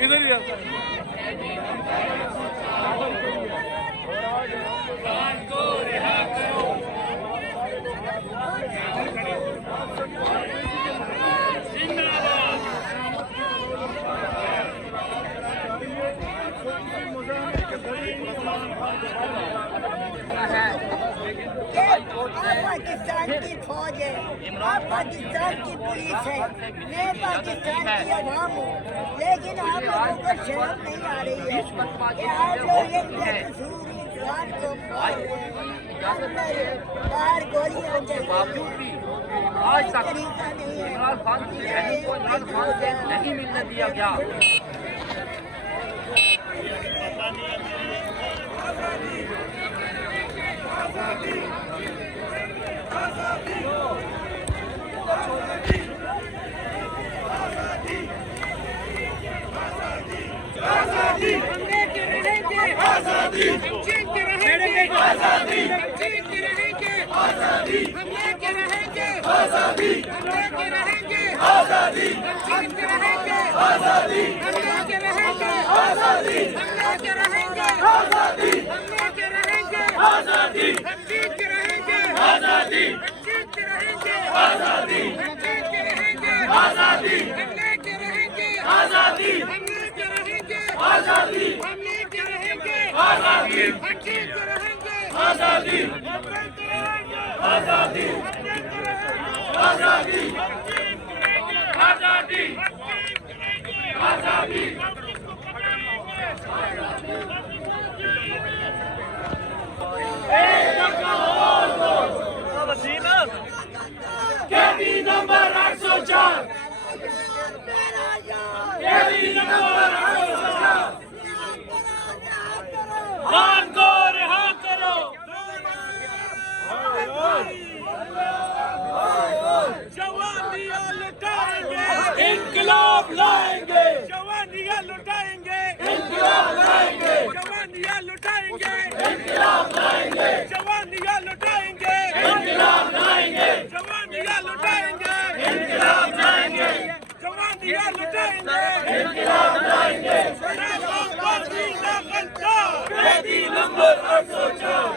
इधर ही आता है। पाकिस्तान की फौज है, आप पाकिस्तान की पुलिस है, मैं पाकिस्तान की अवाम हूँ, लेकिन आप लोगों को शर्म नहीं आ रही है कि आप लोग एक बेकसूर इंसान को मार रहे हैं, बाहर गोलियां चल रही हैं। आज तक तरीका नहीं है। इमरान खान की बहन को इमरान खान से नहीं मिलने दिया गया। कैदी नंबर 804 कैदी नंबर 804 खान को रिहा करो। जवानियां लुटाएंगे, इंकलाब लाएंगे। जवानियां लुटाएंगे, इंकलाब लाएंगे। जवानियां लुटाएंगे, इंकलाब लाएंगे। जवानियां लुटाएंगे, इंकलाब लाएंगे। जवानियां लुटाएंगे, इंकलाब लाएंगे। जवानियां लुटाएंगे, इंकलाब लाएंगे। कैदी नंबर 804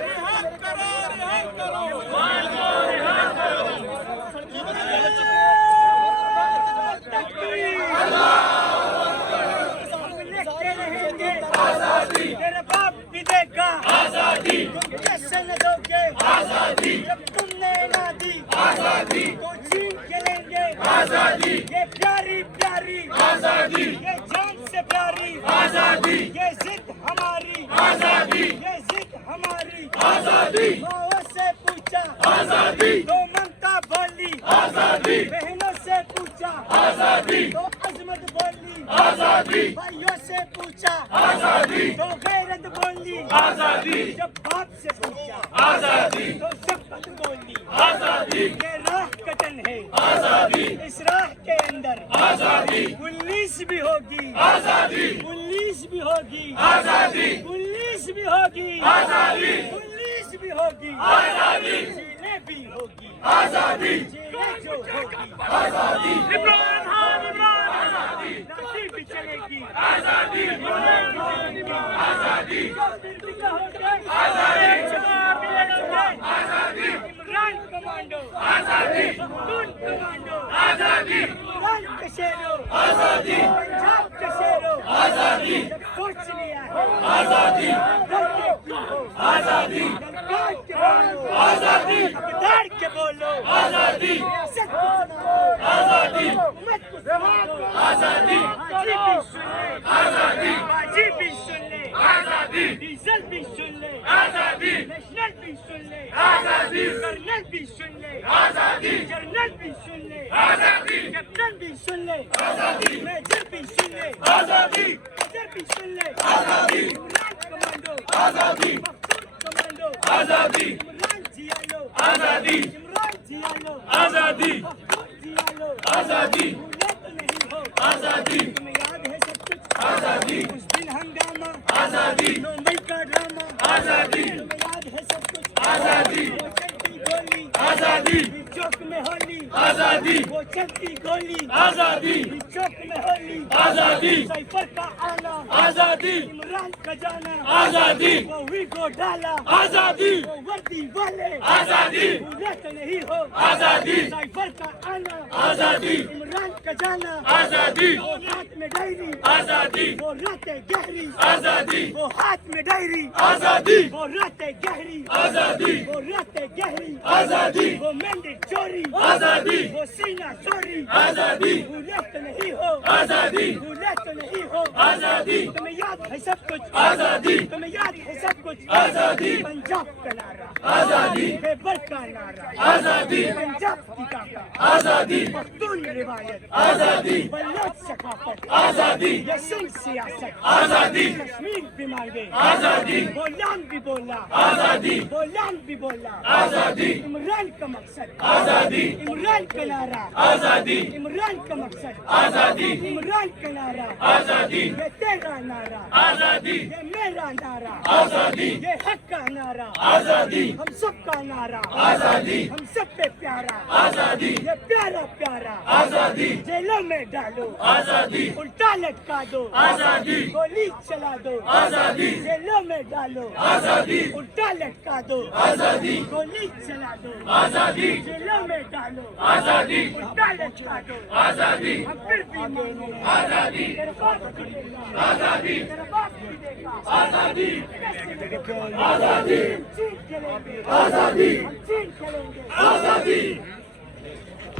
आजादी। तेरे बाप भी देगा आजादी। तुम कैसे न दोगे आजादी जब तुमने ना दी आजादी। तो छीन के लेंगे आजादी। ये प्यारी प्यारी आजादी, ये जान से प्यारी आजादी। ये जिद हमारी आजादी, ये जिद हमारी आजादी। माओ से पूछा आजादी, तो ममता बोली आजादी। बहनों से पूछा आजादी, तो अजमत बोली आजादी। भाइयों से पूछा आजादी, तो गैरत बोली आजादी। जब बाप से पूछा आजादी, तो शपथ बोली आजादी। ये राह कटन है आजादी, इस राह के अंदर आजादी। पुलिस भी होगी आजादी, पुलिस भी होगी आजादी। पुलिस भी होगी आजादी, पुलिस भी होगी आजादी। जेलें भी होगी आजादी, जेलें जो होगी आजादी। इमरान खान इमरान आजादी, लाठी भी चलेगी आजादी। इमरान खान इमरान आजादी, आजादी। जवाब मिलेंगे आजादी। इमरान कमांडो आजादी, खून कमांडो आजादी। इमरान के शेरों आजादी, पंजाब के शेरों आजादी। सोच लिया है आजादी, डरते क्यों हो आजादी। ललकार के बोलो आजादी, हकदार के बोलो आजादी। सियासत को सुनाओ आजादी, हुकूमत को सुनाओ आजादी। हाजी भी सुन ले आजादी, बाजी भी सुन ले आजादी। डीजल भी सुन ले आजादी, नेशनल भी सुन ले आजादी। कर्नल भी सुन ले आजादी, जनरल भी सुन ले आजादी। कैप्टन भी सुन ले आजादी, मेजर भी सुन ले आजादी। मेजर भी सुन ले आजादी। इमरान कमांडो आजादी, कमांडो आजादी। इमरान जियालो आजादी, इमरान जियालो आजादी। जियालो आजादी, भूले तो नहीं हो आजादी। तुम्हें याद है सब कुछ आजादी। उस दिन हंगामा आजादी, 9 मई का ड्रामा आजादी। तुम्हें याद है सब कुछ आजादी। वो चलती गोली आजादी, चौक में होली आजादी। आजादी, वो चलती गोली आजादी, चौक में होली आजादी, साइफर का आना आजादी, इमरान का जाना आजादी, वो वीगो डाला आजादी, वो वर्दी वाले आजादी, पूरत नहीं हो आजादी, साइफर का आना आजादी, इमरान का जाना आजादी, वो हाथ में डायरी आजादी, वो रातें गहरी आजादी, वो हाथ में डायरी आजादी, वो रातें गहरी आजादी, वो रातें गहरी आजादी, वो मेंढक चोरी आजादी, वो सीना चोरी आजादी, भूले तो नहीं हो आजादी, भूले तो नहीं हो आजादी, तुम्हें याद है सब कुछ आजादी, तुम्हें याद है सब कुछ आजादी, पंजाब का नारा आजादी, बेबर का नारा आजादी, पंजाब की ताकत आजादी, पख्तून रिवायत आजादी, बल्लौद सकाफत आजादी, ये सिंह सियासत आजादी, कश्मीर भी मांगे आजादी, बोलान भी बोला आजादी, बोलान भी बोला आजादी, इमरान का मकसद आजादी, इमरान का नारा आजादी, इमरान का मकसद आजादी, इमरान का नारा आजादी, ये तेरा नारा आजादी, ये मेरा नारा आजादी, ये हक का नारा आजादी, हम सब का नारा आजादी, हम सब पे प्यारा आजादी, ये प्यारा प्यारा आजादी, जेलों में डालो आजादी, उल्टा लटका दो आजादी, गोली चला दो आजादी, जेलों में डालो आजादी, उल्टा लटका दो आजादी, गोली चला दो आजादी, जेलों में डालो आजादी, उल्टा लटका दो आजादी, हम फिर भी मांगे आजादी, तेरे बाप भी देगा आजादी, तेरे बाप भी देगा आजादी, आजादी, चीन खेलेंगे आजादी, हम चीन खेलेंगे आजादी,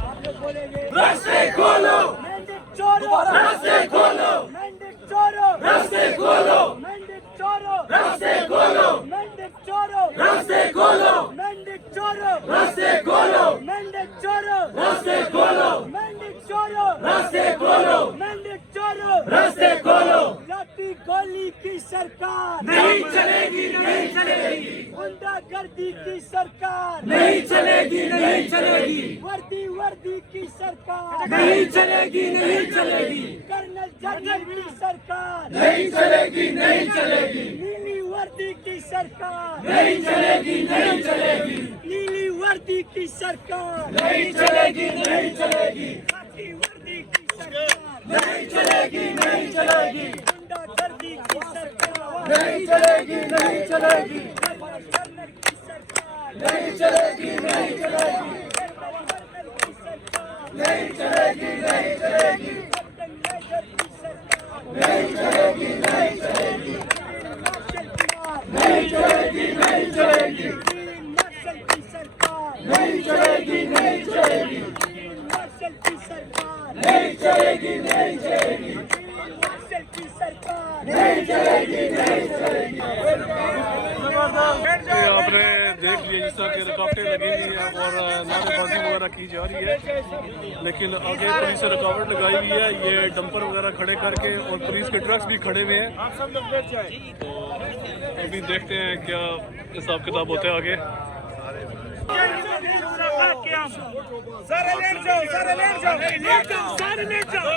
आप लोग बोलेंगे रास्ते खोलो, मेंढक चोरो रास्ते खोलो, मेंढक चोरो रास्ते खोलो, मेंढक चोरो रास्ते खोलो, मेंढक चोरो रास्ते खोलो, मेंढक चोरो रास्ते खोलो, मेंढक चोरो रास्ते खोलो, मेंढक चोरो रास्ते खोलो, मेंढक चोरो रास्ते खोलो, लाठी गोली की सरकार नहीं चलेगी, नहीं चलेगी, गुंडागर्दी की सरकार नहीं चलेगी, नहीं चलेगी, वर्दी वर्दी की सरकार नहीं चलेगी, नहीं चलेगी, कर्नल जनरल की सरकार नहीं चलेगी, नहीं चलेगी, नीली वर्दी की सरकार नहीं चलेगी, नहीं चलेगी, नीली वर्दी की सरकार नहीं चलेगी, नहीं चलेगी, खाकी वर्दी की सरकार नहीं चलेगी, नहीं चलेगी, गुंडागर्दी की सरकार नहीं चलेगी, नहीं चलेगी, कर्नल की सरकार नहीं चलेगी, नहीं चलेगी, नहीं चलेगी, नहीं चलेगी, कैप्टन मेजर की सरकार नहीं चलेगी, नहीं चलेगी, मार्शल नहीं चलेगी, नहीं चलेगी, मार्शल की सरकार नहीं चलेगी, नहीं चलेगी, मार्शल की सरकार नहीं चलेगी, नहीं चलेगी, मार्शल की सरकार नहीं चलेगी, नहीं चलेगी। आपने देख लिया जिस तरह की रुकावटें लगी हुई है और नारेबाजी वगैरह की जा रही है, लेकिन आगे पुलिस से रुकावट लगाई हुई है, ये डंपर वगैरह खड़े करके और पुलिस के ट्रक्स भी खड़े हुए हैं। तो अभी देखते हैं क्या हिसाब किताब होते हैं आगे। सारे लेट जाओ, सारे लेट जाओ, सारे लेट जाओ,